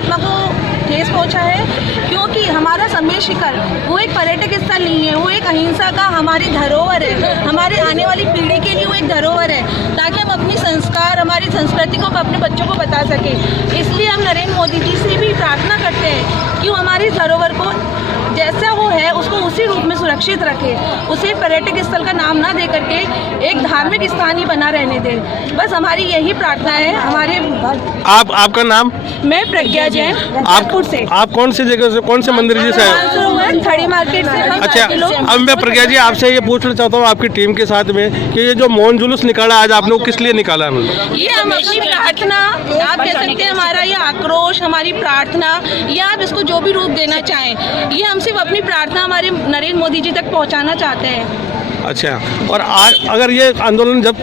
आत्मा को ठेस पहुंचा है, क्योंकि हमारा सम्मेद शिखर वो एक पर्यटक स्थल नहीं है, वो एक अहिंसा का हमारी धरोहर है, हमारे आने वाली पीढ़ी के लिए वो एक धरोहर है, ताकि हम अपनी संस्कार, हमारी संस्कृति को अपने बच्चों को बता सकें। इसलिए हम नरेंद्र मोदी जी से भी प्रार्थना करते हैं कि वो हमारी धरोहर को जैसा वो है उसको उसी रूप में सुरक्षित रखे, उसे पर्यटक स्थल का नाम ना दे करके एक धार्मिक स्थान ही बना रहने दे। बस हमारी यही प्रार्थना है। हमारे आपका नाम? मैं प्रज्ञा जैन, नागपुर से। आप कौन सी जगह से, कौन से मंदिर जी से हैं? खड़ी मार्केट से। अच्छा, अब मैं प्रज्ञा जी आपसे ये पूछना चाहता हूँ आपकी टीम के साथ में कि ये जो मौन जुलूस निकाला आज आप लोग किस लिए निकाला है? ये हम अपनी प्रार्थना, आप कह सकते हैं हमारा ये आक्रोश, हमारी प्रार्थना, या आप इसको जो भी रूप देना चाहें, ये हम सिर्फ अपनी प्रार्थना हमारे नरेंद्र मोदी जी तक पहुंचाना चाहते हैं। अच्छा, और आज अगर ये आंदोलन कब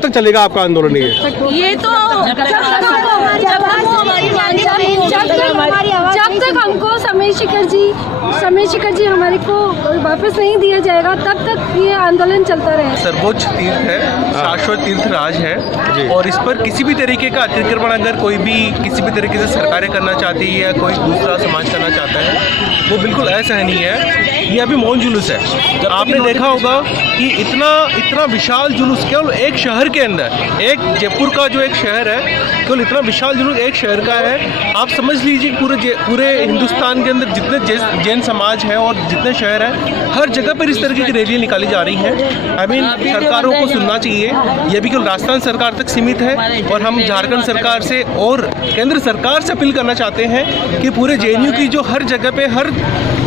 तक चलेगा आपका आंदोलन? ये तो जब तक हमको सम्मेद शिखर जी हमारे को वापस नहीं दिया जाएगा तब तक ये आंदोलन चलता रहेगा। सर्वोच्च तीर्थ है, शाश्वत तीर्थ राज है, और इस पर किसी भी तरीके का अतिक्रमण अगर कोई भी किसी भी तरीके से सरकारें करना चाहती है या कोई दूसरा समाज करना चाहता है, वो बिल्कुल असहनीय है। ये अभी मौन जुलूस है। आपने देखा होगा कि इतना विशाल जुलूस केवल एक शहर के अंदर, एक जयपुर का जो एक शहर है, केवल इतना विशाल जुलूस एक शहर का है। आप समझ लीजिए पूरे हिंदुस्तान के अंदर जितने जैन समाज है और जितने शहर हैं, हर जगह पर इस तरीके की रैलियाँ निकाली जा रही हैं। आई मीन सरकारों को सुनना चाहिए। यह भी केवल राजस्थान सरकार तक सीमित है, और हम झारखंड सरकार से और केंद्र सरकार से अपील करना चाहते हैं कि पूरे जेएनयू की जो हर जगह पे, हर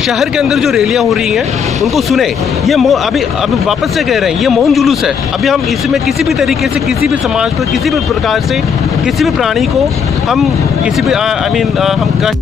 शहर के अंदर जो रैलियाँ हो रही हैं उनको सुने। ये अभी वापस से कह रहे हैं, ये मौन जुलूस है। अभी हम इसमें किसी भी तरीके से किसी भी समाज को, किसी भी प्रकार से, किसी भी प्राणी को हम किसी भी हम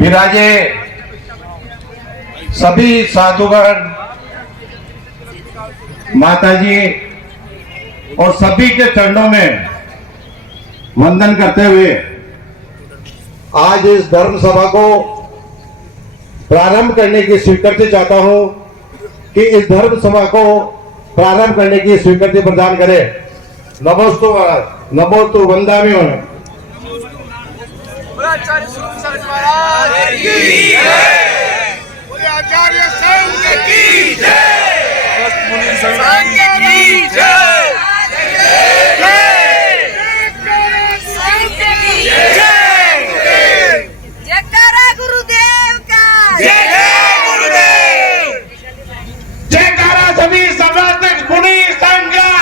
विराजे सभी साधुगण, माताजी और सभी के चरणों में वंदन करते हुए आज इस धर्म सभा को प्रारंभ करने की स्वीकृति चाहता हूं कि इस धर्म सभा को प्रारंभ करने की स्वीकृति प्रदान करें। नमोस्तु वंदाम्यो। आचार्य संघ की जय, संघ की जय, जयकारा गुरुदेव का, जय गुरुदेव, जयकारा सभी समर्थ मुनि संघ का।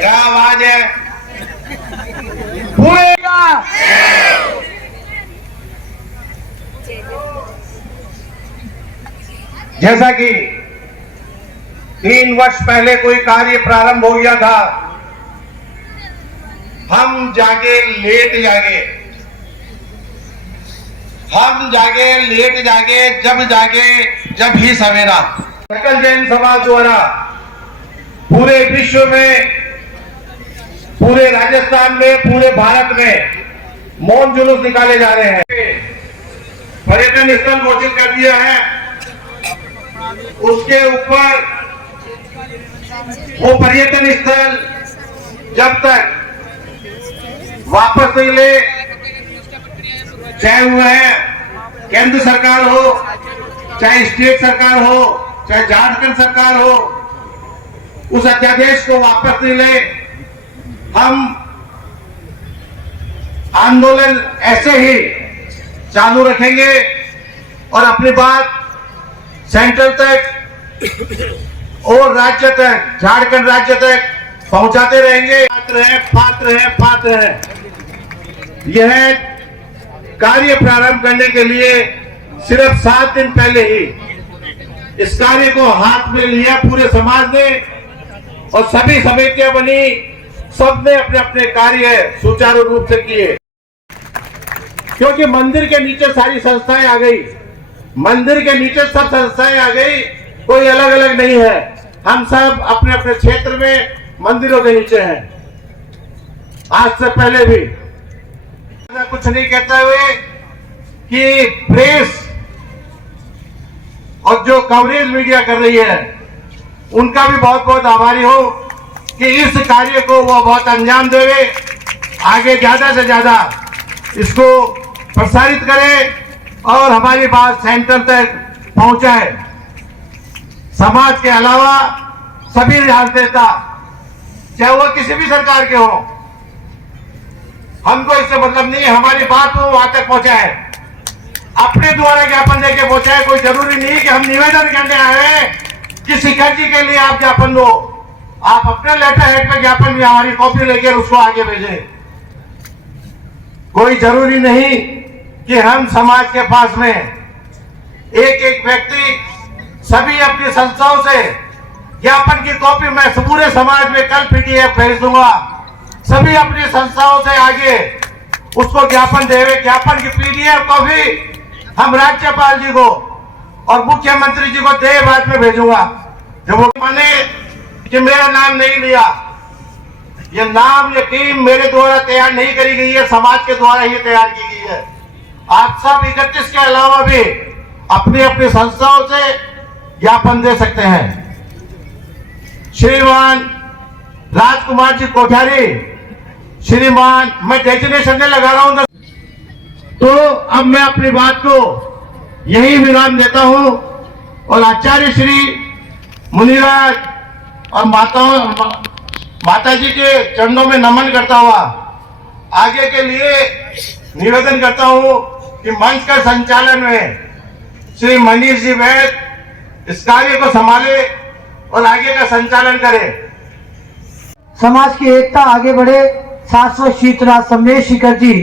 क्या आवाज है? पूरे जैसा कि 3 वर्ष पहले कोई कार्य प्रारंभ हो गया था, हम जागे लेट जागे, हम जागे लेट जागे, जब ही सवेरा। सकल जैन समाज द्वारा पूरे विश्व में, पूरे राजस्थान में, पूरे भारत में मौन जुलूस निकाले जा रहे हैं। पर्यटन स्थल घोषित कर दिया है, उसके ऊपर वो पर्यटन स्थल जब तक वापस नहीं ले, चाहे हुआ है केंद्र सरकार हो, चाहे स्टेट सरकार हो, चाहे झारखंड सरकार हो, उस अध्यादेश को वापस नहीं ले, हम आंदोलन ऐसे ही चालू रखेंगे और अपनी बात सेंट्रल तक और राज्य तक, झारखंड राज्य तक पहुंचाते रहेंगे। पात्र है। यह कार्य प्रारंभ करने के लिए सिर्फ 7 दिन पहले ही इस कार्य को हाथ में लिया पूरे समाज ने, और सभी समितियां बनी, सबने अपने अपने कार्य सुचारू रूप से किए, क्योंकि मंदिर के नीचे सारी संस्थाएं आ गई, मंदिर के नीचे सब संस्थाएं आ गई, कोई अलग अलग नहीं है, हम सब अपने अपने क्षेत्र में मंदिरों के नीचे हैं। आज से पहले भी कुछ नहीं कहते हुए कि प्रेस और जो कवरेज मीडिया कर रही है उनका भी बहुत बहुत आभारी हो कि इस कार्य को वो बहुत अंजाम देवे, आगे ज्यादा से ज्यादा इसको प्रसारित करें और हमारी बात सेंटर तक पहुंचाए। समाज के अलावा सभी जानते था, चाहे वो किसी भी सरकार के हो, हमको इससे मतलब नहीं है, हमारी बात वो वहां तक पहुंचाए, अपने द्वारा ज्ञापन देके पहुंचाए। कोई जरूरी नहीं कि हम निवेदन करने आए कि शिखर जी के लिए आप ज्ञापन दो, आप अपने लेटर हेड पे ज्ञापन भी हमारी कॉपी लेकर उसको आगे भेजें। कोई जरूरी नहीं कि हम समाज के पास में एक एक व्यक्ति सभी अपनी संस्थाओं से ज्ञापन की कॉपी मैं पूरे समाज में कल पीडीएफ भेज दूंगा, सभी अपनी संस्थाओं से आगे उसको ज्ञापन देवे। ज्ञापन की पीडीएफ कॉपी हम राज्यपाल जी को और मुख्यमंत्री जी को देह बाद में भेजूंगा। जब वो माने कि मेरा नाम नहीं लिया, ये नाम ये टीम मेरे द्वारा तैयार नहीं करी गई है, समाज के द्वारा ही तैयार की गई है। आप सब 31 के अलावा भी अपनी अपनी संस्थाओं से ज्ञापन दे सकते हैं। श्रीमान राजकुमार जी कोठारी, श्रीमान, मैं डेजिग्नेशन नहीं लगा रहा हूं, तो अब मैं अपनी बात को यही विराम देता हूं और आचार्य श्री मुनिराज और माता जी के चरणों में नमन करता हुआ आगे के लिए निवेदन करता हूं कि मंच का संचालन में श्री मनीष जी वैद इस कार्य को संभाले और आगे का संचालन करे। समाज की एकता आगे बढ़े, शाश्वत शीतराज सम्मेश शिखर जी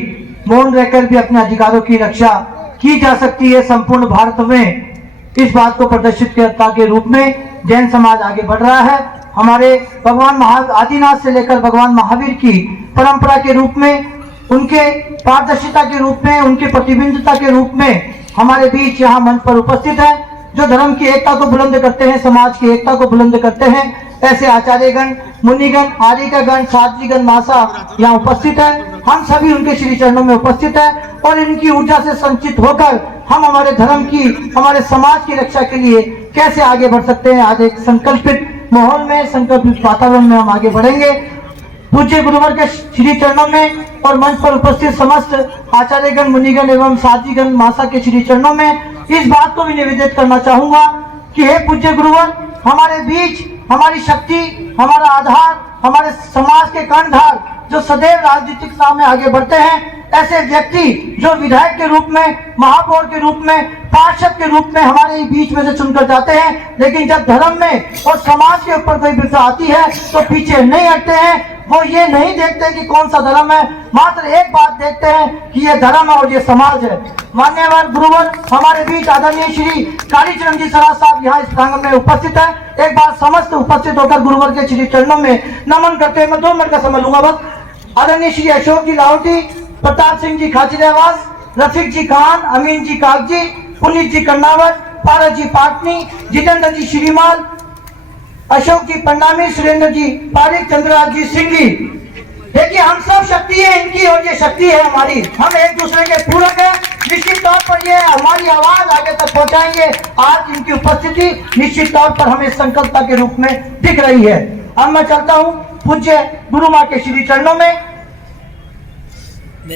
मौन रहकर भी अपने अधिकारों की रक्षा की जा सकती है संपूर्ण भारत में। इस बात को प्रदर्शित करता के रूप में जैन समाज आगे बढ़ रहा है। हमारे भगवान आदिनाथ से लेकर भगवान महावीर की परंपरा के रूप में, उनके पारदर्शिता के रूप में, उनके प्रतिबिंबता के रूप में हमारे बीच यहाँ मंच पर उपस्थित है, जो धर्म की एकता को बुलंद करते हैं, समाज की एकता को बुलंद करते हैं। ऐसे आचार्यगण, मुनिगण, आर्यगण, साध्वीगण, मासा यहाँ उपस्थित है। हम सभी उनके श्री चरणों में उपस्थित है और इनकी ऊर्जा से संचित होकर हम हमारे धर्म की, हमारे समाज की रक्षा के लिए कैसे आगे बढ़ सकते हैं। आज एक संकल्पित माहौल में, संकल्पित वातावरण में हम आगे बढ़ेंगे। पूज्य गुरुवर के श्री चरणों में और मंच पर उपस्थित समस्त आचार्यगण, मुनिगण एवं साध्वीगण, मासा के श्री चरणों में इस बात को भी निवेदित करना चाहूंगा कि हे पूज्य गुरुवर, हमारे बीच हमारी शक्ति, हमारा आधार, हमारे समाज के कर्णधार जो सदैव राजनीतिक नाम में आगे बढ़ते हैं, ऐसे व्यक्ति जो विधायक के रूप में, महापौर के रूप में, पार्षद के रूप में हमारे बीच में से चुनकर जाते हैं, लेकिन जब धर्म में और समाज के ऊपर कोई विपदा आती है तो पीछे नहीं हटते हैं। वो ये नहीं देखते कि कौन सा धर्म है, मात्र एक बात देखते हैं कि ये धर्म है और ये समाज है। मान्यवर गुरुवर हमारे बीच आदरणीय श्री कालीचरण जी सराज साहब यहाँ इस प्रांगण में उपस्थित है। एक बार समस्त उपस्थित होकर गुरुवर के श्री चरणों में नमन करते हैं। मैं 2 मिनट का समय लूंगा बस। आदरणीय श्री अशोक जी लाहौटी, प्रताप सिंह जी खाचरियावास, रफीक जी खान, अमीन जी कागजी, पुनीत जी कर्नावत, पारस जी पाटनी, जितेंद्र जी श्रीमाल, अशोक जी पंडामी, सुरेंद्र जी पारिक, चंद्रराज जी सिंघी। देखिए हम सब शक्ति है इनकी और ये शक्ति है हमारी, हम एक दूसरे के पूरक है। निश्चित तौर पर ये हमारी आवाज आगे तक पहुंचाएंगे। आज इनकी उपस्थिति निश्चित तौर पर हमें संकल्पता के रूप में दिख रही है। अब मैं चलता हूँ पूज्य गुरु माँ के श्री चरणों में।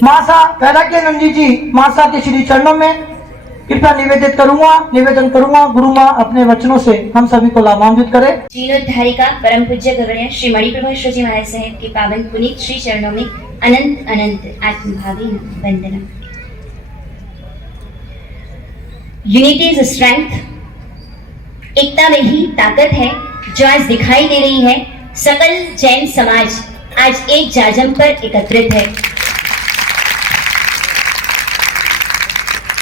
मासा वैराग्यानंद जी मासा के श्री चरणों में कृपया निवेदन करूंगा गुरु माँ अपने वचनों से हम सभी को लाभान्वित करें। जीर्णोद्धारिका परम पूज्य गवर्नर श्री मणिप्रभा जी महाराज साहेब के पावन पुनीत श्री चरणों में अनंत अनंत आत्मभावी वंदना। यूनिटी इज स्ट्रेंथ, एकता में ही ताकत है जो आज दिखाई दे रही है। सकल जैन समाज आज एक जाजम पर एकत्रित है।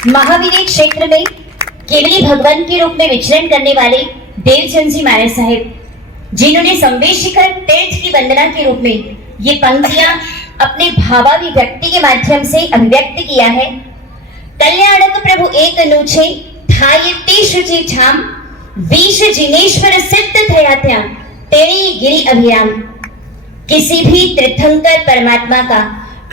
महावीर क्षेत्र में केवली भगवान के रूप में विचरण करने वाले देवचंद जी महाराज साहेब जिन्होंने संवेश शिखर तीर्थ की वंदना के रूप में ये पंक्तियां अपने भावाभिव्यक्ति के माध्यम से अभिव्यक्त किया है। कल्याणक प्रभु एक नूछे थाये शुचि छाम विष जिनेश्वर सिद्ध थया थया तेरी गिरी अभिराम। किसी भी तीर्थंकर परमात्मा का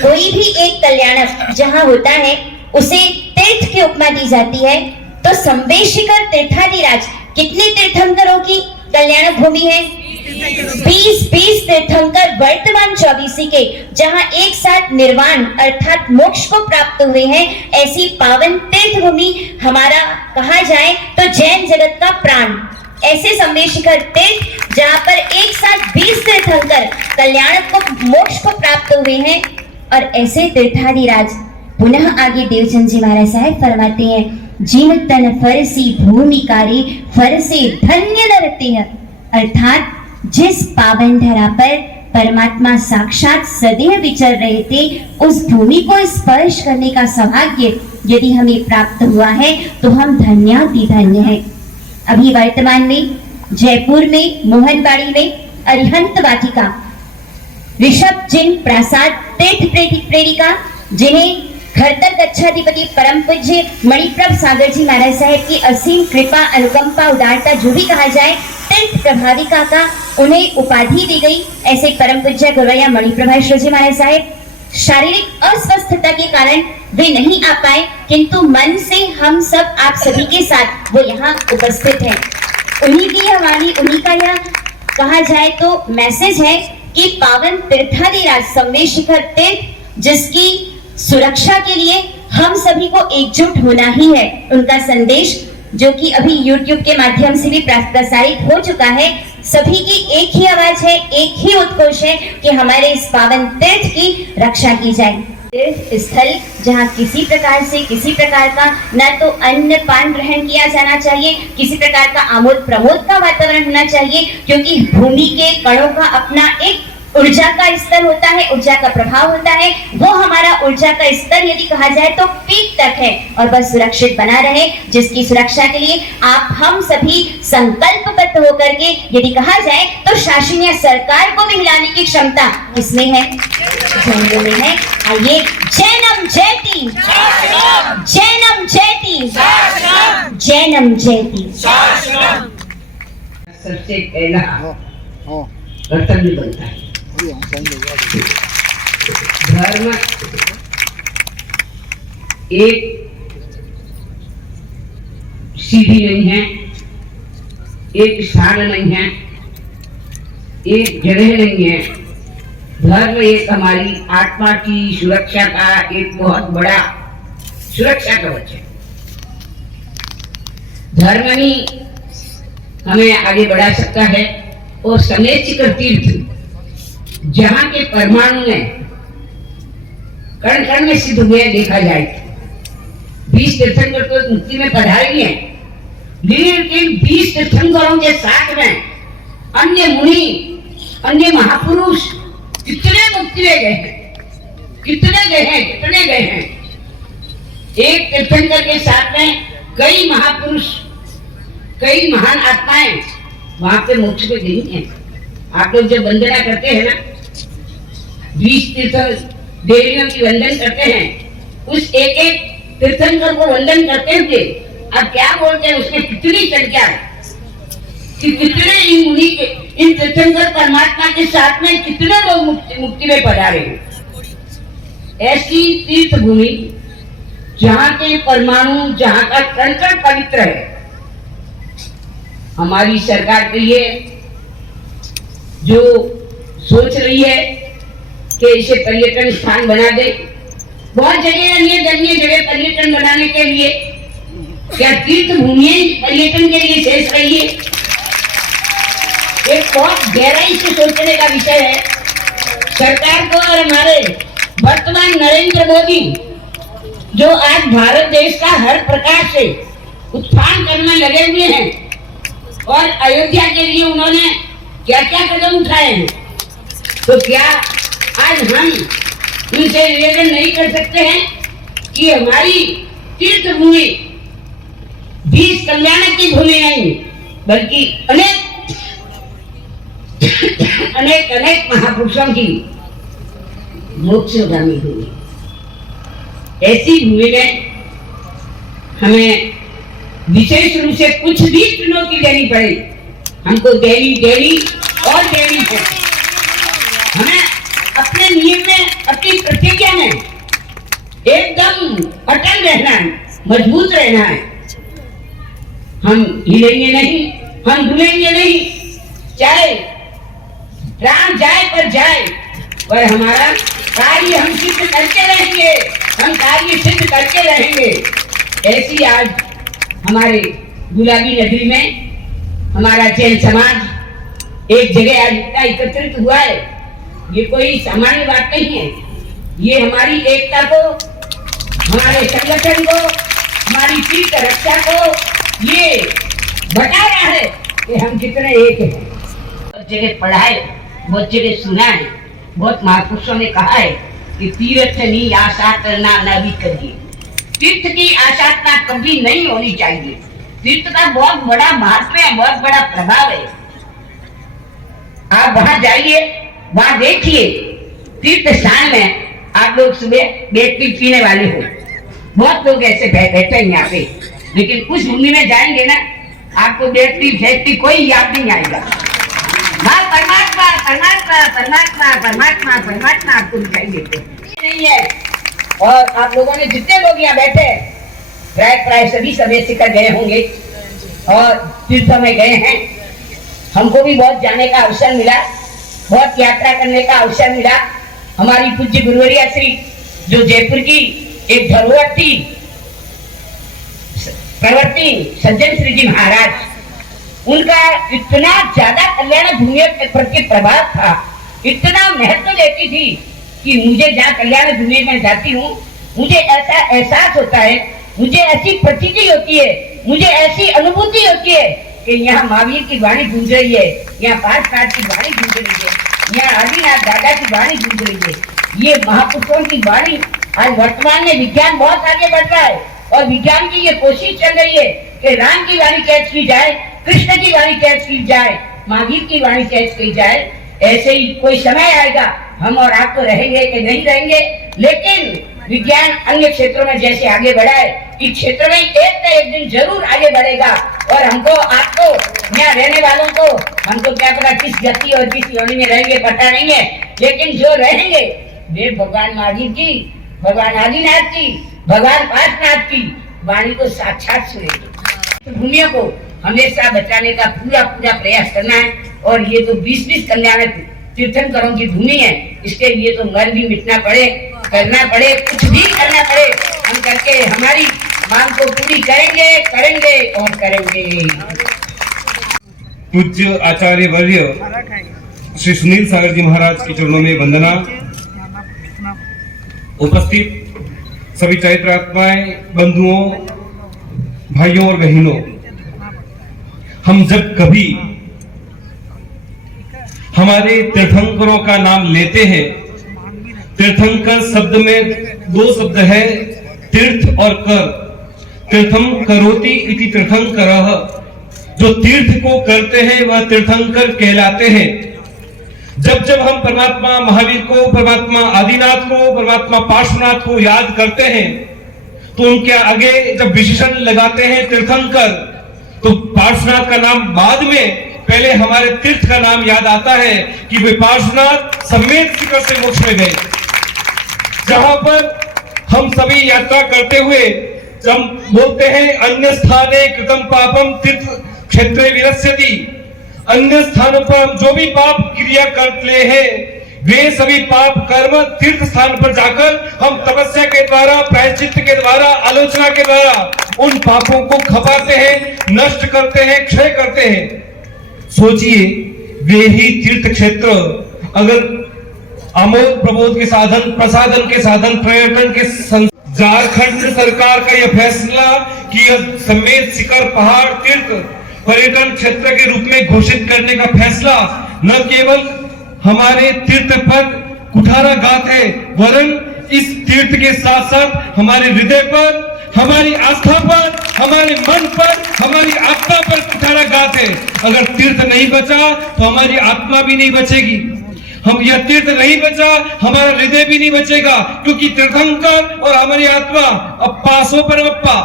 कोई भी एक कल्याणक जहां होता है उसे तीर्थ की उपमा दी जाती है। तो संवेश शिखर तीर्थाधिराज कितने तीर्थंकरों की कल्याणक भूमि है? 20 तीर्थंकर वर्तमान 24 के जहां एक साथ निर्वाण अर्थात मोक्ष को प्राप्त हुए हैं। ऐसी पावन तीर्थ भूमि हमारा कहा जाए तो जैन जगत का प्राण। ऐसे संवेश शिखर तीर्थ जहां पर एक साथ 20 तीर्थंकर कल्याणक को मोक्ष को प्राप्त हुए हैं। और ऐसे तीर्थाधिराज पुनः आगे देवचंद जी महाराज साहब फरमाते हैं, जिन तन फरसी भूमि कारे फरसे धन्य नरते हैं। अर्थात जिस पावन धरा पर परमात्मा साक्षात सदैव विचर रहे थे, उस भूमि को स्पर्श करने का सौभाग्य यदि हमें प्राप्त हुआ है तो हम धन्याति धन्य हैं। अभी वर्तमान में जयपुर में मोहनबाड़ी में अरिहंत वाटिका ऋषभ जिन प्रसाद तीर्थ प्रेरिका, जिन्हें खरतर कच्छाधिपति परम पूज्य मणिप्रभ सागर जी महाराज साहब की असीम कृपा अनुकंपा उदारता जो भी कहा जाए, तीर्थ प्रभाविका का उन्हें उपाधि दी गई। ऐसे परम पूज्य गुरुवैया मणिप्रभाश्वर जी महाराज साहब शारीरिक अस्वस्थता के कारण वे नहीं आ पाए, किंतु मन से हम सब आप सभी के साथ वो यहाँ उपस्थित हैं। उन्हीं की हमारी उन्हीं का यह कहा जाए तो मैसेज है कि पावन तीर्थाधिराज संवेश शिखर तीर्थ जिसकी सुरक्षा के लिए हम सभी को एकजुट होना ही है। उनका संदेश जो कि अभी YouTube के माध्यम से भी प्रसारित हो चुका है, सभी की एक ही आवाज है, एक ही उद्घोष है कि हमारे इस पावन तीर्थ की रक्षा की जाए। तीर्थ स्थल जहाँ किसी प्रकार से किसी प्रकार का न तो अन्न पान ग्रहण किया जाना चाहिए, किसी प्रकार का आमोद प्रमोद का वातावरण होना चाहिए, क्योंकि भूमि के कणों का अपना एक ऊर्जा का स्तर होता है, ऊर्जा का प्रभाव होता है। वो हमारा ऊर्जा का स्तर यदि कहा जाए तो पीक तक है और बस सुरक्षित बना रहे, जिसकी सुरक्षा के लिए आप हम सभी संकल्पबद्ध होकर के यदि कहा जाए तो शासन या सरकार को भी हिलाने की क्षमता किसमें है? जैनों में है। आइए जैनम जयती, जैनम जयती, जैनम जयती। सबसे पहला कर्तव्य बनता है। धर्म एक सीढ़ी नहीं है, एक स्थान नहीं है, एक जगह नहीं है। धर्म एक हमारी आत्मा की सुरक्षा का एक बहुत बड़ा सुरक्षा कवच है। धर्म ही हमें आगे बढ़ा सकता है। और संवेश शिखर तीर्थ जहाँ के परमाणु में कण कण में सिद्ध हुए देखा जाए, 20 तीर्थंकर तो मुक्ति में पधारे हैं, लेकिन 20 तीर्थंकरों के साथ में अन्य मुनि, अन्य महापुरुष कितने मुक्ति में गए हैं, कितने गए हैं, कितने गए हैं। एक तीर्थंकर के साथ में कई महापुरुष, कई महान आत्माएं वहां पे मोक्ष पे गई हैं। आप लोग जब वंदना करते हैं ना, 20 तीर्थ देवियों की वंदन करते हैं, उस एक एक तीर्थंकर को वंदन करते हुए आप क्या बोलते हैं, उसमें कितनी संख्या है कि कितने इन मुनि के, इन तीर्थंकर परमात्मा के साथ में कितने लोग मुक्ति में पधारे हैं। ऐसी तीर्थ भूमि जहाँ के परमाणु, जहाँ का कण कण पवित्र है। हमारी सरकार के लिए जो सोच रही है कि इसे पर्यटन स्थान बना दे, बहुत जगह अन्य जगह पर्यटन बनाने के लिए, क्या तीर्थ भूमि पर्यटन के लिए शेष रही है? एक बहुत गहराई से सोचने का विषय है। सरकार को और हमारे वर्तमान नरेंद्र मोदी जो आज भारत देश का हर प्रकार से उत्थान करने लगे हुए हैं, और अयोध्या के लिए उन्होंने क्या क्या कदम उठाए हैं, तो क्या आज हम उनसे निवेदन नहीं कर सकते हैं कि हमारी तीर्थ भूमि 20 कल्याण की भूमि नहीं, बल्कि अनेक अनेक अनेक महापुरुषों की मोक्षगामी हुई। ऐसी भूमि में हमें विशेष रूप से कुछ भी चुनौती देनी पड़े, हमको देनी और देनी है। हमें अपने नियम में, अपनी प्रतिज्ञा में एकदम अटल रहना है, मजबूत रहना है। हम हिलेंगे नहीं, हम डूबेंगे नहीं, चाहे प्राण जाए पर जाए, पर हमारा कार्य हम सिद्ध करके रहेंगे, हम कार्य सिद्ध करके रहेंगे। ऐसी आज हमारे गुलाबी नगरी में हमारा जैन समाज एक जगह आज इतना एकत्रित हुआ है, ये कोई सामान्य बात नहीं है। ये हमारी एकता को, हमारे संगठन को, हमारी तीर्थ रक्षा को ये बता रहा है कि हम कितने एक हैं। बहुत जगह पढ़ा है, बहुत जगह सुना है, बहुत महापुरुषों ने कहा है कि तीर्थ नहीं आशा करना न भी करिए। तीर्थ की आशा कभी नहीं होनी चाहिए। तीर्थ का बहुत बड़ा महत्व है, बहुत बड़ा प्रभाव है। आप वहां जाइए, वहां देखिए, तीर्थ स्थान में आप लोग सुबह बेटी पीने वाले हो, बहुत लोग ऐसे बैठे हैं यहाँ पे, लेकिन उस भूमि में जाएंगे ना, आपको बेटी फेंकती कोई याद नहीं आएगा। हाँ, परमात्मा परमात्मा परमात्मा परमात्मा परमात्मा आपको दिखाई देते नहीं है। और आप लोगों ने जितने लोग यहाँ बैठे प्राय सभी समय शिखर गए होंगे और तीर्थ में गए हैं। हमको भी बहुत जाने का अवसर मिला, बहुत यात्रा करने का अवसर मिला। हमारी पूज्य गुरुवर्या श्री जो जयपुर की एक धरोहर थी, प्रवर्ती सज्जन श्री जी महाराज, उनका इतना ज्यादा कल्याण भूमि के प्रति प्रभाव था, इतना महत्व देती थी कि मुझे जहाँ कल्याण भूमि में जाती हूँ, मुझे ऐसा एहसास होता है, मुझे ऐसी प्रतीति होती है, मुझे ऐसी अनुभूति होती है कि यहाँ महावीर की वाणी गूंज रही है, यहाँ पार्श्वनाथ की वाणी गूंज रही है, यहाँ आदिनाथ दादा की वाणी गूंज रही है। ये महापुरुषों की वाणी आज वर्तमान में विज्ञान बहुत आगे बढ़ रहा है और विज्ञान की ये कोशिश चल रही है कि राम की वाणी कैच की जाए, कृष्ण की वाणी कैच की जाए, महावीर की वाणी कैच की जाए। ऐसे ही कोई समय आएगा, हम और आप तो रहेंगे कि नहीं रहेंगे, लेकिन विज्ञान अन्य क्षेत्रों में जैसे आगे बढ़ा है, इस क्षेत्र में एक न एक दिन जरूर आगे बढ़ेगा। और हमको, आपको, यहाँ रहने वालों को, हमको क्या पता किस गति और किस योनि में रहेंगे पता नहीं है, लेकिन जो रहेंगे वे भगवान महावीर की, भगवान आदिनाथ की, भगवान पार्श्वनाथ की वाणी को साक्षात सुनेंगे। तो भूमियों को हमेशा बचाने का पूरा प्रयास करना है। और ये तो 20-20 कल्याण तीर्थंकरों की भूमि है, इसके लिए तो मर भी मिटना पड़े, करना पड़े, कुछ भी करना पड़े, हम करके हमारी मांग को पूरी करेंगे और करेंगे। पूज्य आचार्य वर्य श्री सुनील सागर जी महाराज के चरणों में वंदना। उपस्थित सभी चैत्रात्माएं, बंधुओं, भाइयों और बहनों, हम जब कभी हमारे तीर्थंकरों का नाम लेते हैं, तीर्थंकर शब्द में 2 शब्द है, तीर्थ और कर। तीर्थम करोति इति तीर्थंकरः, जो तीर्थ को करते हैं वह तीर्थंकर कहलाते हैं। जब जब हम परमात्मा महावीर को, परमात्मा आदिनाथ को, परमात्मा पार्श्वनाथ को याद करते हैं, तो उनके आगे जब विशेषण लगाते हैं तीर्थंकर, तो पार्श्वनाथ का नाम बाद में, पहले हमारे तीर्थ का नाम याद आता है कि वे पार्श्वनाथ समेत शिखर से मोक्ष में गए। जहां पर हम सभी यात्रा करते हुए जब बोलते हैं अन्य स्थाने कृतम पापम तीर्थ क्षेत्रे विनश्यति, अन्य स्थानों पर हम जो भी पाप क्रिया करते हैं वे सभी पाप कर्म तीर्थ स्थान पर जाकर हम तपस्या के द्वारा, प्रायश्चित्त के द्वारा, आलोचना के द्वारा उन पापों को खपाते हैं, नष्ट करते हैं, क्षय करते हैं। सोचिए, वे ही तीर्थ क्षेत्र अगर आमोद प्रमोद के साधन, प्रसादन के साधन, पर्यटन के झारखंड सरकार का यह फैसला कि यह समेत शिखर पहाड़ तीर्थ पर्यटन क्षेत्र के रूप में घोषित करने का फैसला न केवल हमारे तीर्थ पर कुठाराघात है, वरन इस तीर्थ के साथ साथ हमारे हृदय पर, हमारी आस्था पर, हमारे मन पर, हमारी आत्मा पर कुठाराघात बात है, अगर तीर्थ नहीं बचा तो हमारी आत्मा भी नहीं बचेगी। हम यह तीर्थ नहीं बचा, हमारा हृदय भी नहीं बचेगा, क्योंकि तीर्थंकर और हमारी आत्मा अप्पा सो परमप्पा,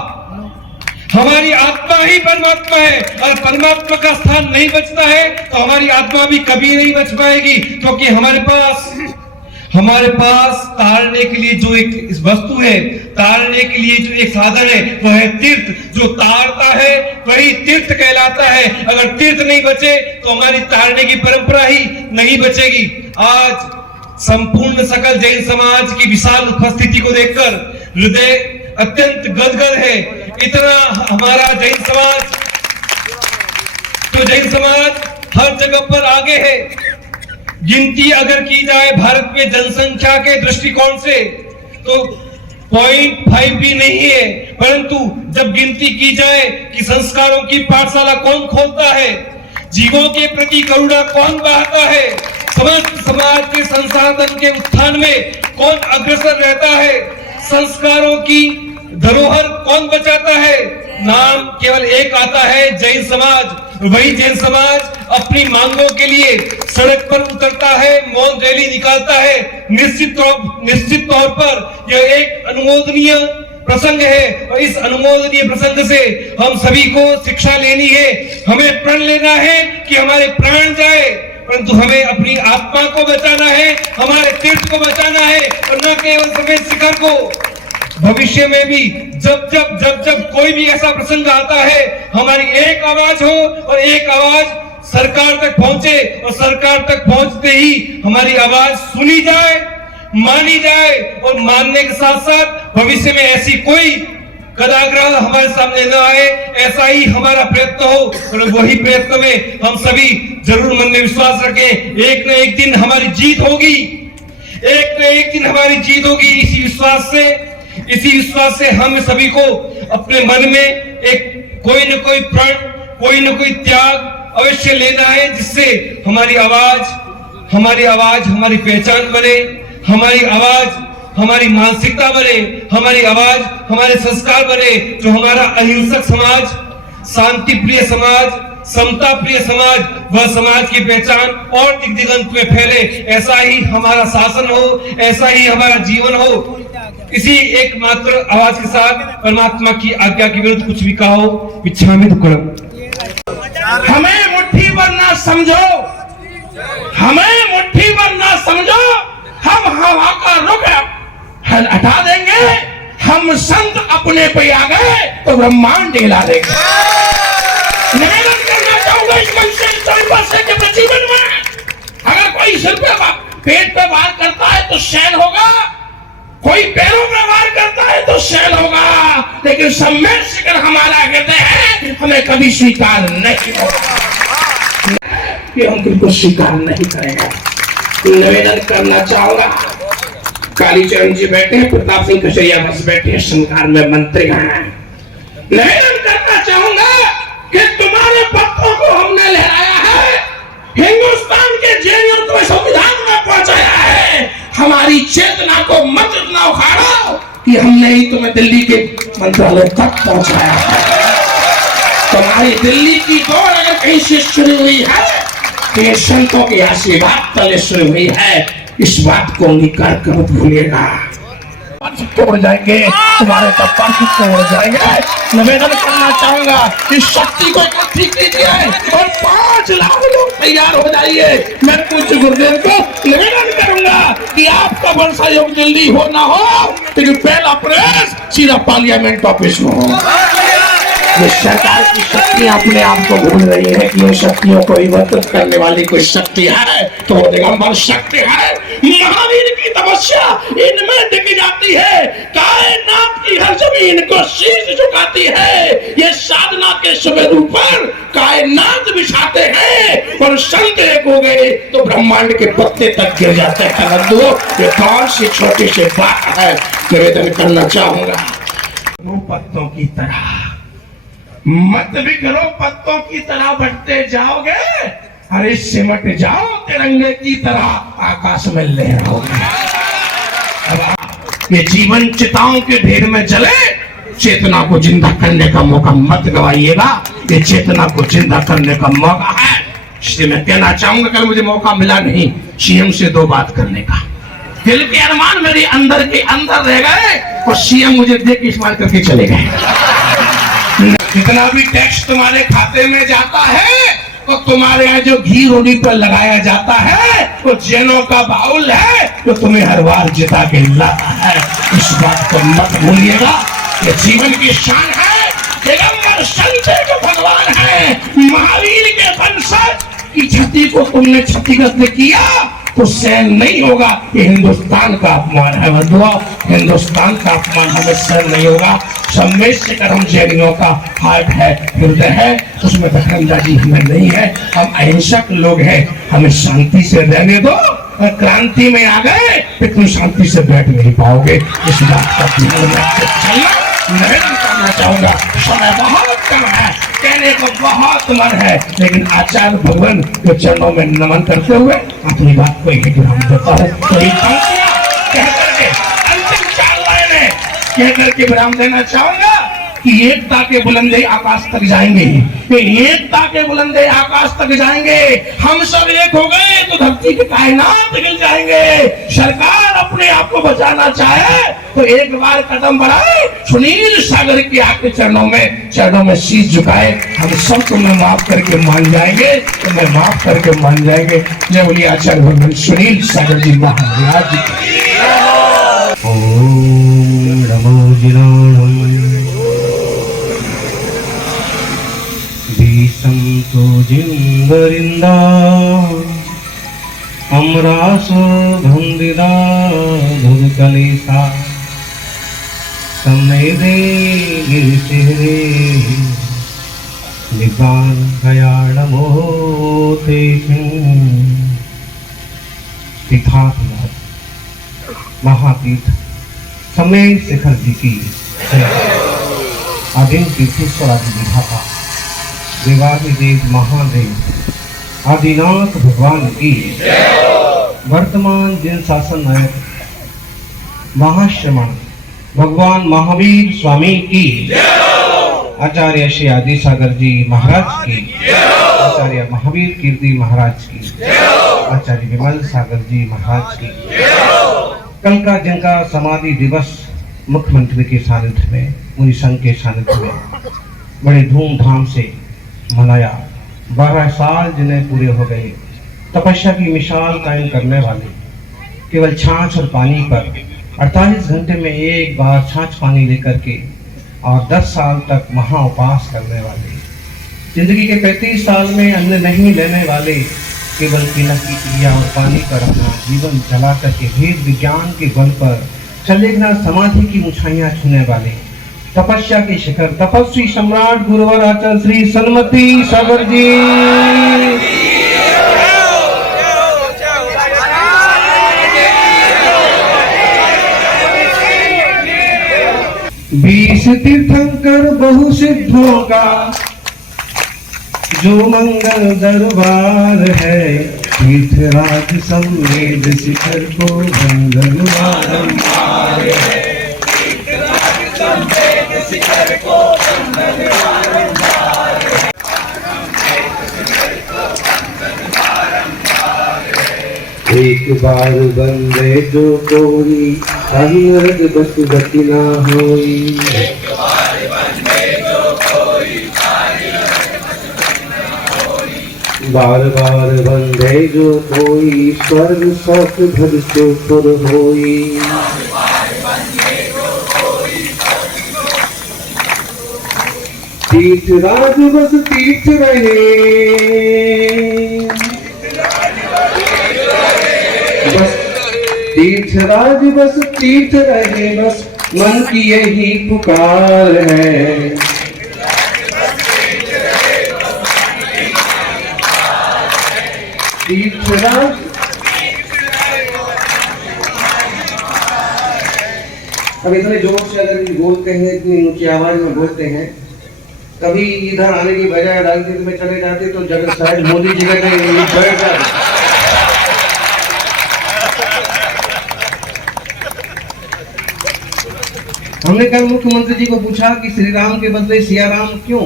हमारी आत्मा ही परमात्मा है। और परमात्मा का स्थान नहीं बचता है तो हमारी आत्मा भी कभी नहीं बच पाएगी, क्योंकि हमारे पास तारने के लिए जो एक वस्तु है, तारने के लिए जो एक साधन है, वह है तीर्थ। जो तारता है वही तीर्थ कहलाता है। अगर तीर्थ नहीं बचे तो हमारी तारने की परंपरा ही नहीं बचेगी। आज संपूर्ण सकल जैन समाज की विशाल उपस्थिति को देखकर हृदय अत्यंत गदगद है। इतना हमारा जैन समाज हर जगह पर आगे है। गिनती अगर की जाए भारत में जनसंख्या के दृष्टिकोण से तो 0.5 भी नहीं है, परंतु जब गिनती की जाए कि संस्कारों की पाठशाला कौन खोलता है, जीवों के प्रति करुणा कौन बहाता है, समाज के संसाधन के उत्थान में कौन अग्रसर रहता है, संस्कारों की धरोहर कौन बचाता है, नाम केवल एक आता है, जैन समाज। वही जैन समाज अपनी मांगों के लिए सड़क पर उतरता है, मौन रैली निकालता है। निश्चित तौर पर यह एक अनुमोदनीय प्रसंग है और इस अनुमोदनीय प्रसंग से हम सभी को शिक्षा लेनी है। हमें प्रण लेना है कि हमारे प्राण जाए, परंतु हमें अपनी आत्मा को बचाना है, हमारे तीर्थ को बचाना है, और न केवल समेत शिखर को। भविष्य में भी जब कोई भी ऐसा प्रसंग आता है, हमारी एक आवाज हो और एक आवाज सरकार तक पहुंचे, और सरकार तक पहुंचते ही हमारी आवाज सुनी जाए, मानी जाए, और मानने के साथ साथ भविष्य में ऐसी कोई कदाग्रह हमारे सामने न आए, ऐसा ही हमारा प्रयत्न हो। और वही प्रयत्न में हम सभी जरूर मन में विश्वास रखें, एक न एक दिन हमारी जीत होगी, एक न एक दिन हमारी जीत होगी। इसी विश्वास से हम सभी को अपने मन में एक कोई न कोई प्रण, कोई न कोई त्याग अवश्य लेना है, जिससे हमारी आवाज हमारी पहचान बने, हमारी आवाज हमारी मानसिकता बने, हमारी आवाज हमारे संस्कार बने। जो हमारा अहिंसक समाज, शांति प्रिय समाज, समता प्रिय समाज, वह समाज की पहचान और दिग्दिगंत में फैले। ऐसा ही हमारा शासन हो, ऐसा ही हमारा जीवन हो। इसी एकमात्र आवाज के साथ परमात्मा की आज्ञा के विरुद्ध कुछ भी कहो, विच्छामित करो। हमें मुट्ठी भर ना समझो, हमें मुट्ठी भर ना समझो, हम हवा का रुख हटा देंगे। हम संत अपने पे आ गए तो ब्रह्मांड हिला देंगे। निवेदन करना चाहूंगा इस मंच से के जीवन में, अगर कोई सिर पे पेट पे वार करता है तो शैल होगा, कोई पैरों पे वार करता है तो शैल होगा, लेकिन सम्मेद शिखर हमारा हृदय है, हमें कभी स्वीकार नहीं होगा, कि हम किनको स्वीकार नहीं करेंगे। निवेदन करना चाहूंगा, कालीचरण जी बैठे हैं, प्रताप सिंह कचरिया बस बैठे हैं, संघार में मंत्री हैं। निवेदन करना चाहूंगा कि तुम्हारे पत्तों को हमने लहराया है, हिंदुस्तान के जेलों को संविधान में पहुंचाया है। हमारी चेतना को मत इतना उखाड़ो कि हमने ही तुम्हें दिल्ली के मंत्रालय तक पहुंचाया है। तुम्हारी दिल्ली की दौड़ अगर कहीं से शुरू हुई है तो ये संतों के आशीर्वाद तले शुरू हुई है। इस बात को अंगीकार कर मत भूलिएगा। तोड़ जाएंगे तुम्हारे कपाल तोड़ जाएंगे। निवेदन करना चाहूंगा कि शक्ति को इकट्ठी कीजिए और 5 लाख लोग तैयार हो जाइए। मैं कुछ गुरुदेव को निवेदन करूंगा कि आपका वर्षा योग जल्दी हो ना हो, लेकिन पहला प्रयास सीधा पार्लियामेंट ऑफिस में हो। ये सरकार की शक्ति अपने आप को भूल रही है कि इन शक्तियों को विवर्तित करने वाली कोई शक्ति है तो वो दिगंबर शक्ति है। महावीर की तपस्या इनमें दिख जाती है, कायनात की हर जमीन को शीश झुकाती है। ये साधना के सुमेरु पर कायनात बिछाते हैं, पर संत एक हो गए तो ब्रह्मांड के पत्ते तक गिर जाते हैं। ये कौन सी छोटी सी बात है। निवेदन करना चाहूंगा, पत्तों की तरह मत बिखरो, पत्तों की तरह बढ़ते जाओगे, अरे सिमट जाओ तिरंगे की तरह, आकाश में लहराओगे। अब ये जीवन चिताओं के ढेर में जले, चेतना को जिंदा करने का मौका मत गवाइएगा। ये चेतना को जिंदा करने का मौका है। इसलिए मैं कहना चाहूंगा, कल मुझे मौका मिला नहीं सीएम से 2 बात करने का। दिल के अरमान मेरे अंदर के अंदर रह गए और सीएम मुझे देख के इस्तेमाल करके चले गए। जितना भी टैक्स तुम्हारे खाते में जाता है तो तुम्हारे यहाँ जो घी रोटी पर लगाया जाता है वो जेनों का बाउल है जो तुम्हें हर बार जिता के लाता है। इस बात को मत भूलिएगा, ये जीवन की शान है। दिगंबर संत जो भगवान है, महावीर के वंशज की छठी को तुमने क्षतिग्रस्त किया तो सहन नहीं होगा। ये हिंदुस्तान का अपमान है बंधुओं, हिंदुस्तान का अपमान हमें सहन नहीं होगा। सम्मेशिकर हम जैनियों का हार्ट है, हृदय है, उसमें दखलंदाजी हमें नहीं है। हम अहिंसक लोग हैं, हमें शांति से रहने दो। क्रांति में आ गए फिर तुम शांति से बैठ नहीं पाओगे। इस बात का ध्यान रखते चलना निवेदन करना चाहूंगा। समय बहुत कम है, कहने को बहुत मन है, लेकिन आचार्य भगवान के चरणों में नमन करते हुए अपनी बात को एक विराम देता हूँ। तो ये पंक्तियां कह करके अंतिम 4 लाइनें कह करके विराम देना चाहूंगा कि एकता के बुलंदे आकाश तक जाएंगे, एकता के बुलंदे आकाश तक जाएंगे। हम सब एक हो गए तो धरती के कायनात हिल जाएंगे। सरकार अपने आप को बचाना चाहे तो एक बार कदम बढ़ाए, सुनील सागर के आपके चरणों में शीश झुकाए। हम सब तुम्हें माफ करके मान जाएंगे, तुम्हें माफ करके मान जाएंगे। जय बोलिए आचार्य भगवान सुनील सागर जी महाराज जी। ओम नमो जिनाणम संतो जिंगरिंदा अमरासो भंदिदा भुजकलेसा समेदे गिरिशेरे निबान गयाणमो तीर्थनाथ महातीर्थ समय शिखर जी की आदिम तीर्थेश्वर आदि विधाता देवाधिदेव महादेव आदिनाथ भगवान की वर्तमान जिन शासन नायक महाश्रमण भगवान महावीर स्वामी की, आचार्य श्री आदि सागर जी महाराज की, आचार्य महावीर कीर्ति महाराज की, आचार्य विमल सागर जी महाराज की। कल का जिनका समाधि दिवस मुख्यमंत्री के सानिध्य में, मुनि संघ के सानिध्य में बड़े धूमधाम से मनाया। 12 साल जिन्हें पूरे हो गए तपस्या की मिसाल कायम करने वाले, केवल छाछ और पानी पर 48 घंटे में एक बार छाछ पानी लेकर के और 10 साल तक महा उपवास करने वाले, जिंदगी के 35 साल में अन्न नहीं लेने वाले, केवल तिलक की क्रिया और पानी पर अपना जीवन जला करके वेद विज्ञान के बल पर चलेगना समाधि की ऊंचाइयां छूने वाले, तपस्या के शिखर तपस्वी सम्राट गुरुवर आचार्य श्री सन्मति सागर जी। 20 तीर्थंकर बहु सिद्धों का जो मंगल दरबार है, तीर्थराज समेत शिखर को बंधन बारंबार है। एक बार बंदे जो कोई अमृत बस गति ना होई, बार बार बंदे जो कोई स्वर्ग सौख भर से पुर होई। तीर्थराज बस तीर्थ रहे, बस तीर्थराज बस तीर्थ रहे, बस मन की यही पुकार है। तीर्थराज अब इतने जोर से अगर बोलते हैं, इतनी ऊंची आवाज में बोलते हैं, कभी इधर आने की बजाय राजनीति में चले जाते तो जगह शायद मोदी जी का हमने कल मुख्यमंत्री जी को पूछा कि श्री राम के बदले सिया राम क्यों?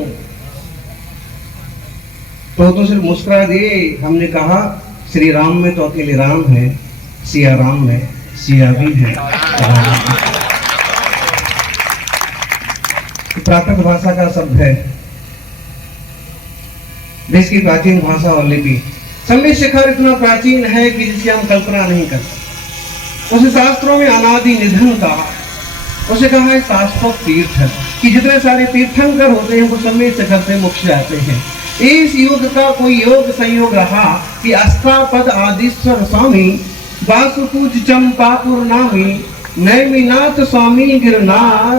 तो सिर्फ मुस्कुरा दिए। हमने कहा श्री राम में तो अकेले राम है, सिया राम में सिया भी है। प्राकृत भाषा का शब्द है, देश की प्राचीन भाषा और लिपि। संगीत शिखर इतना प्राचीन है कि जिसकी हम कल्पना नहीं कर सकते। उसे शास्त्रों में अनादि निधन कहा, उसे कहा है शाश्वत तीर्थ, कि जितने सारे तीर्थंकर होते हैं वो संगीत शिखर से मुख्य जाते हैं। इस युग का कोई योग संयोग रहा कि अष्टापद आदिश्वर स्वामी वासुपूज चंपापुर नामी नैमिनाथ स्वामी गिरनार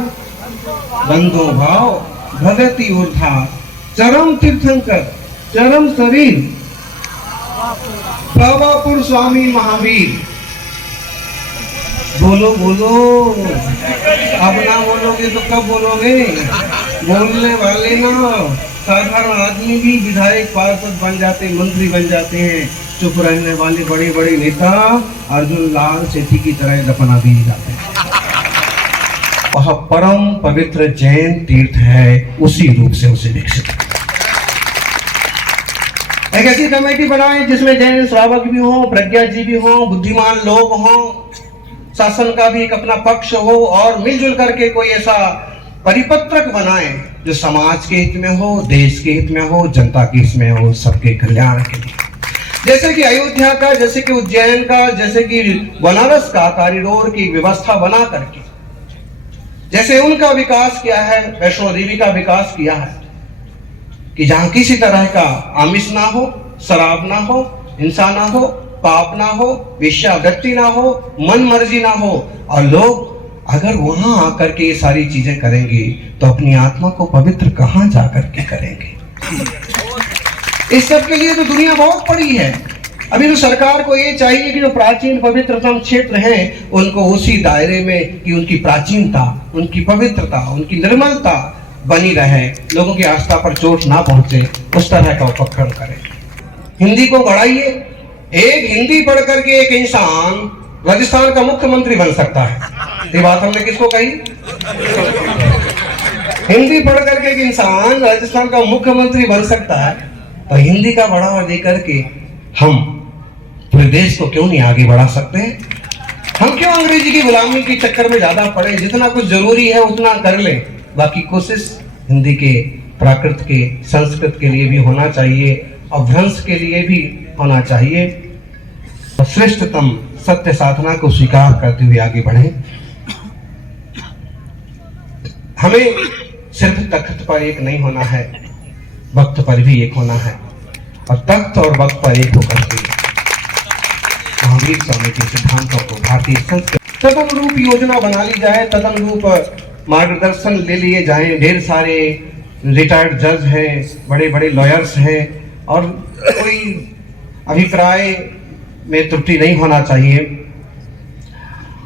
बंधो भाव भगति ऊर्धा चरम तीर्थंकर चरम शरीर पावापुर स्वामी महावीर। बोलो बोलो, अब ना बोलोगे तो कब बोलोगे? बोलने वाले ना साधारण आदमी भी विधायक पार्षद बन जाते, मंत्री बन जाते हैं। चुप रहने वाले बड़े बड़े नेता अर्जुन लाल सेठी की तरह दफना दिए जाते हैं। वह परम पवित्र जैन तीर्थ है, उसी रूप से उसे विकसित। एक ऐसी कमेटी बनाए जिसमें जैन श्रावक भी हो, प्रज्ञाजीवी हो, बुद्धिमान लोग हो, शासन का भी एक अपना पक्ष हो, और मिलजुल करके कोई ऐसा परिपत्रक बनाए जो समाज के हित में हो, देश के हित में हो, जनता के हित में हो, सबके कल्याण के लिए। जैसे कि अयोध्या का, जैसे कि उज्जैन का, जैसे कि बनारस का कॉरिडोर की व्यवस्था बना करके, जैसे उनका विकास किया है, वैष्णो देवी का विकास किया है, कि जहां किसी तरह का आमिष ना हो, शराब ना हो, हिंसा ना हो, पाप ना हो, वेश्यावृत्ति ना हो, मन मर्जी ना हो, और लोग अगर वहां आकर के ये सारी चीजें करेंगे तो अपनी आत्मा को पवित्र कहां जाकर के करेंगे? इस सब के लिए तो दुनिया बहुत बड़ी है। अभी तो सरकार को ये चाहिए कि जो प्राचीन पवित्रतम क्षेत्र हैं उनको उसी दायरे में, कि उनकी प्राचीनता, उनकी पवित्रता, उनकी निर्मलता बनी रहे, लोगों की आस्था पर चोट ना पहुंचे, उस तरह का उपक्रम करें। हिंदी को बढ़ाइए। एक हिंदी पढ़ करके एक इंसान राजस्थान का मुख्यमंत्री बन सकता है। ये बात हमने किसको कही? हिंदी पढ़ करके एक इंसान राजस्थान का मुख्यमंत्री बन सकता है, तो हिंदी का बढ़ावा दे करके हम पूरे देश को क्यों नहीं आगे बढ़ा सकते हैं? हम क्यों अंग्रेजी की गुलामी के चक्कर में ज्यादा पड़े? जितना कुछ जरूरी है उतना कर ले, बाकी कोशिश हिंदी के, प्राकृत के, संस्कृत के लिए भी होना चाहिए, अभ्रंश के लिए भी होना चाहिए। श्रेष्ठतम सत्य साधना को स्वीकार करते हुए आगे बढ़े। हमें सिर्फ तख्त पर एक नहीं होना है, वक्त पर भी एक होना है, और तख्त और वक्त पर एक होकर के महावीर स्वामी के सिद्धांतों को भारतीय संस्कृति तदनुरूप योजना बना ली जाए, तदनुरूप मार्गदर्शन ले लिए जाए। ढेर सारे रिटायर्ड जज हैं, बड़े बड़े लॉयर्स हैं, और कोई अभिप्राय में त्रुटि नहीं होना चाहिए।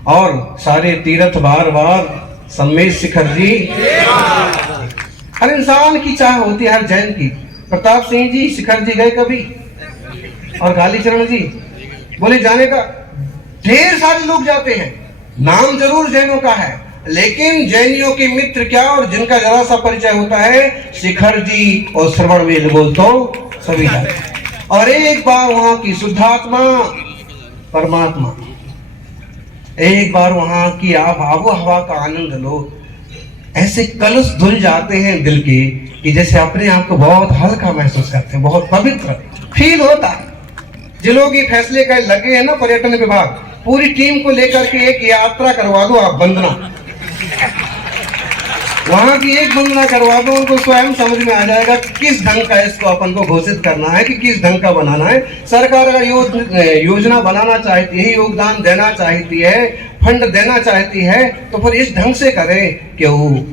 और सारे तीर्थ बार बार सम्मेद शिखर जी, हर इंसान की चाह होती है, हर जैन की। प्रताप सिंह जी शिखर जी गए कभी? और कालीचरण जी बोले जाने का, ढेर सारे लोग जाते हैं, नाम जरूर जैनों का है, लेकिन जैनियों के मित्र क्या, और जिनका जरा सा परिचय होता है, शिखर जी और श्रवण वेद बोल तो सभी जाते हैं। और एक बार वहां की शुद्धात्मा परमात्मा, एक बार वहां की आबो हवा का आनंद लो। ऐसे कलश धुल जाते हैं दिल के, कि जैसे अपने आप को बहुत हल्का महसूस करते हैं, बहुत पवित्र फील होता है। जो लोग ये फैसले कर लगे हैं ना, पर्यटन विभाग, पूरी टीम को लेकर के एक यात्रा करवा दो आप, वंदना, वहां की एक वंदना करवा दो, उनको स्वयं समझ में आ जाएगा कि किस ढंग का इसको अपन को घोषित करना है, कि किस ढंग का बनाना है। सरकार अगर योजना बनाना चाहती है, योगदान देना चाहती है, फंड देना चाहती है, तो फिर इस ढंग से करे कि वो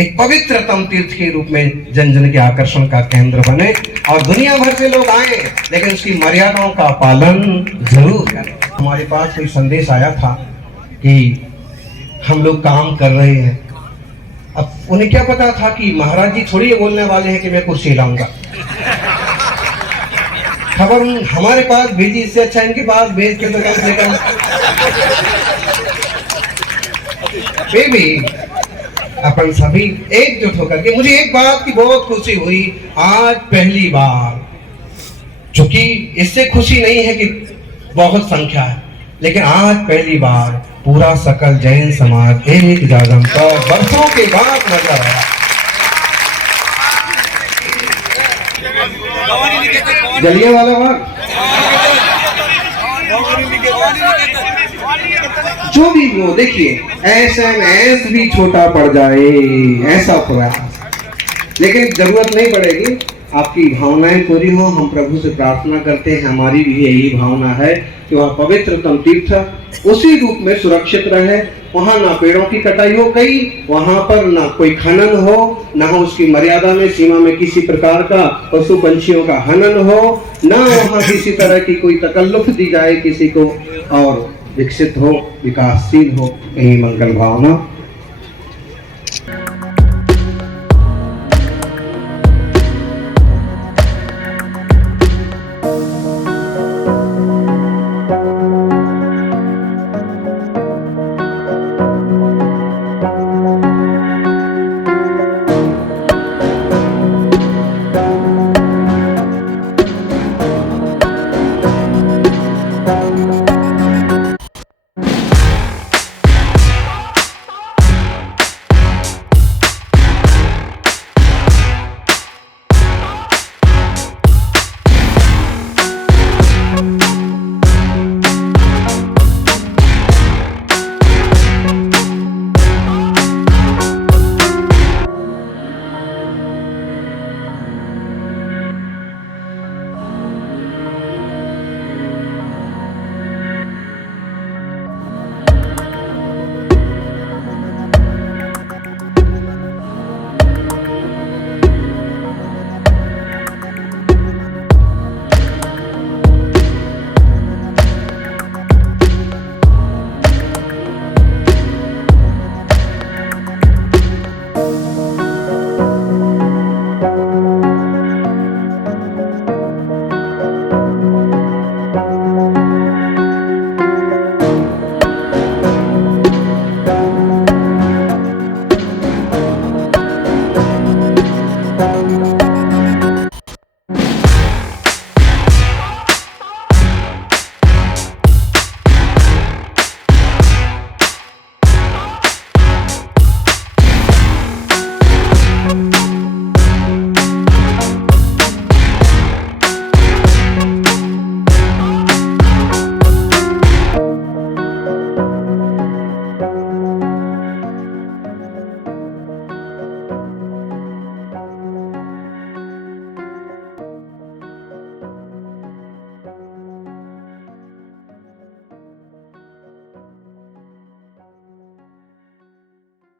एक पवित्रतम तीर्थ के रूप में जन जन के आकर्षण का केंद्र बने, और दुनिया भर से लोग आए, लेकिन उसकी मर्यादाओं का पालन जरूर करें। हमारे पास कोई संदेश आया था कि हम लोग काम कर रहे हैं। अब उन्हें क्या पता था कि महाराज जी थोड़ी ये बोलने वाले हैं कि मैं कुर्सी लाऊंगा। खबर हमारे पास भेजी, इससे अच्छा इनके पास भेज के तो कम से कम भी अपन सभी एकजुट होकर के। मुझे एक बात की बहुत खुशी हुई, आज पहली बार चूंकि इससे खुशी नहीं है कि बहुत संख्या है, लेकिन आज पहली बार पूरा सकल जैन समाज एक जगह वर्षों के बाद नजर आया। जलियांवाला बाग जो भी वो देखिए, SMS भी छोटा पड़ जाए ऐसा प्रयास, लेकिन जरूरत नहीं पड़ेगी। आपकी भावनाएं पूरी हो, हम प्रभु से प्रार्थना करते हैं, हमारी भी यही भावना है कि वह पवित्रतम तीर्थ उसी रूप में सुरक्षित रहे, वहां ना पेड़ों की कटाई हो गई, वहां पर ना कोई खनन हो, ना हो उसकी मर्यादा में सीमा में किसी प्रकार का पशु पंछियों का हनन हो, ना वहां किसी तरह की कोई तकल्लुफ दी जाए किसी को, और विकसित हो, विकासशील हो, यही मंगल भावना